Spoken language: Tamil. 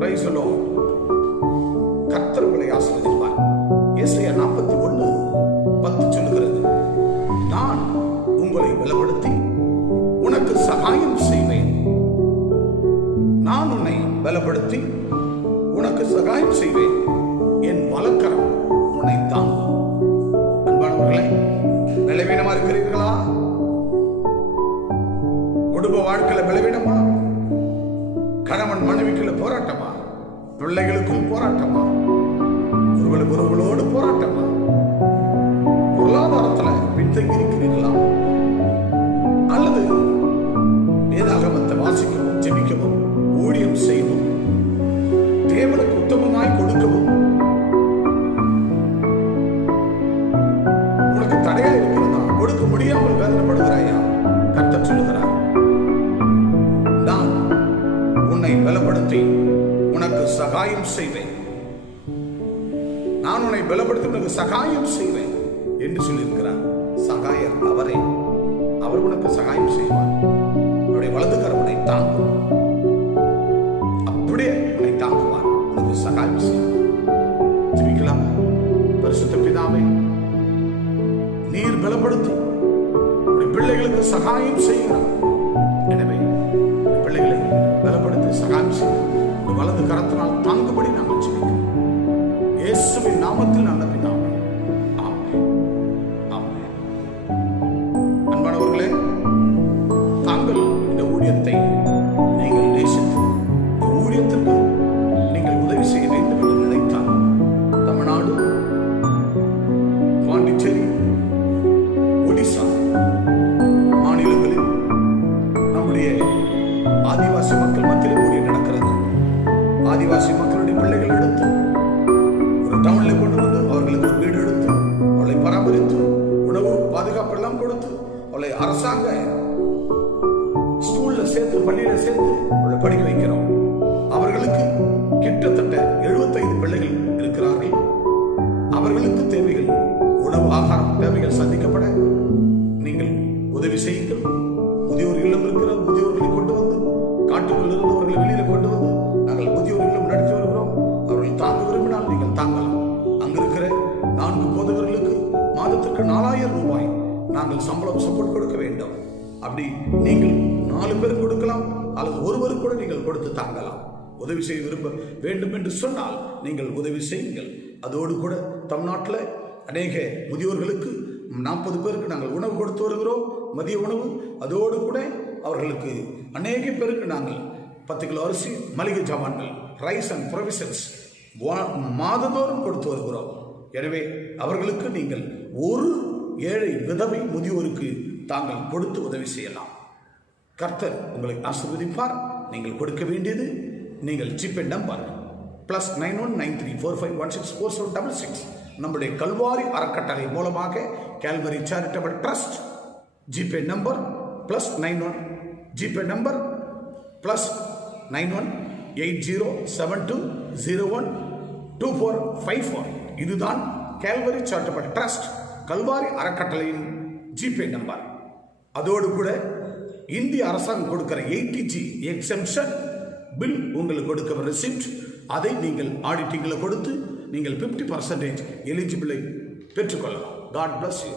Praise the கர்த்தர் உங்களை ஆசீர்வதிப்பார். ஏசாயா நாற்பத்தி ஒன்று பத்து சொல்லுகிறது. நான் உங்களை பலப்படுத்தி உனக்கு சகாயம் செய்வேன். நான் உன்னை பலப்படுத்தி உனக்கு சகாயம் செய்வேன். என் வலக்கரம் உன்னை தாங்கும் அன்பானவர்களே பலவீனமா இருக்கிறீர்களா? குடும்ப வாழ்க்கையில பலவீனமா? கணவன் மனைவிக்குள்ள போராட்டமா? பிள்ளைகளுக்கும் போராட்டமா? ஒருவருக்கு ஒருவளோடு போராட்டமா? பொருளாதாரத்துல பின்தங்கி இருக்கிறீர்களா? அல்லது வேதாகமத்தை வாசிக்கவும் ஜெபிக்கவும் ஊழியம் செய்யவும் தேவனுக்கு உத்தமமாய் கொடுக்கவும். உனக்கு தடையா இருக்கிறதா? கொடுக்க முடியாமல் வேதனைப்படுகிறாயா? கத்த சொல்லுகிறார். உன்னை பலப்படுத்தி உனக்கு சகாயம் செய்வேன். நான் உன்னை பலப்படுத்தி உனக்கு சகாயம் செய்வேன் என்று சொல்லியிருக்கிறார். சகாயர் அவரே. அவர் உனக்கு சகாயம் செய்வார். அவருடைய வலது உன்னை தாங்கும் அப்படியே உன்னை தாங்குவார். உனக்கு சகாயம் செய்வார். ஜெபிக்கலாம். பரிசுத்த பிதாவே நீர் பலப்படுத்தும். உடைய பிள்ளைகளுக்கு சகாயம் செய்கிறார் எனவே ஊழியத்தை நீங்கள் நேசித்து இந்த ஊழியத்திற்கு நீங்கள் உதவி செய்ய வேண்டும் என்று நினைத்தால் தமிழ்நாடு பாண்டிச்சேரி ஒடிசா மாநிலங்களில் நம்முடைய ஆதிவாசி மக்கள் மத்தியில் ஊழியம் நடக்கிறது. ஆதிவாசி மக்களுடைய பிள்ளைகள் எடுத்து ஒரு டவுன்ல கொண்டு வந்து அவர்களுக்கு ஒரு வீடு எடுத்து அவளை பராமரித்து உணவு பாதுகாப்பு எல்லாம் கொடுத்து அவளை அரசாங்க சேர்த்து பள்ளியில சேர்த்து அவளை படிக்க வைக்கிறோம். அவர்களுக்கு கிட்டத்தட்ட 75 பிள்ளைகள் இருக்கிறார்கள். அவர்களுக்கு தேவைகள் உணவு ஆகாரம் தேவைகள் சந்திக்கப்பட நீங்கள் உதவி செய்யுங்கள். முதியோர் இல்லம் இருக்கிற முதியோர்களை கொண்டு வந்து காட்டுக்குள் இருந்தவர்களை வெளியில கொண்டு வந்து நாங்கள் முதியோர் இல்லம் நடத்தி வருகிறோம். அவர்கள் தாங்க விரும்பினால் நீங்கள் தாங்கலாம். அங்கிருக்கிற நான்கு போதவர்களுக்கு மாதத்திற்கு நாலாயிரம் ரூபாய் நாங்கள் சம்பளம் சப்போர்ட் கொடுக்க வேண்டும். அப்படி நீங்கள் நாலு பேர் கொடுக்கலாம் அல்லது ஒருவருக்கு கூட நீங்கள் கொடுத்து தாங்கலாம். உதவி செய்ய விரும்ப வேண்டும் என்று சொன்னால் நீங்கள் உதவி செய்யுங்கள். அதோடு கூட தமிழ்நாட்டில் அநேக முதியோர்களுக்கு நாற்பது பேருக்கு நாங்கள் உணவு கொடுத்து வருகிறோம் மதிய உணவு. அதோடு கூட அவர்களுக்கு அநேக பேருக்கு நாங்கள் பத்து கிலோ அரிசி மளிகை ஜாமான்கள் ரைஸ் அண்ட் ப்ரொவிஷன்ஸ் மாதந்தோறும் கொடுத்து வருகிறோம். எனவே அவர்களுக்கு நீங்கள் ஒரு ஏழை விதவை முதியோருக்கு தாங்கள் கொடுத்து உதவி செய்யலாம். கர்த்தர் உங்களை ஆசீர்வதிப்பார். நீங்கள் கொடுக்க வேண்டியது நீங்கள் GPay number plus nine one nine three four five one six four seven double six நம்முடைய கல்வாரி அறக்கட்டளை மூலமாக Calvary Charitable Trust GPay number plus nine one GPay number plus nine one eight zero seven two zero one two four five four இதுதான் கேல்வரி சேரிட்டபிள் ட்ரஸ்ட் கல்வாரி அறக்கட்டளையின் ஜிபே நம்பர். அதோடு கூட இந்திய அரசாங்கம் கொடுக்கிற எயிட்டி ஜி எக்ஸம்ஷன் பில் உங்களுக்கு கொடுக்கிற ரிசிப்ட் அதை நீங்கள் ஆடிட்டிங்கில் கொடுத்து நீங்கள் 50% பர்சன்டேஜ் எலிஜிபிளை பெற்றுக்கொள்ளலாம். God bless you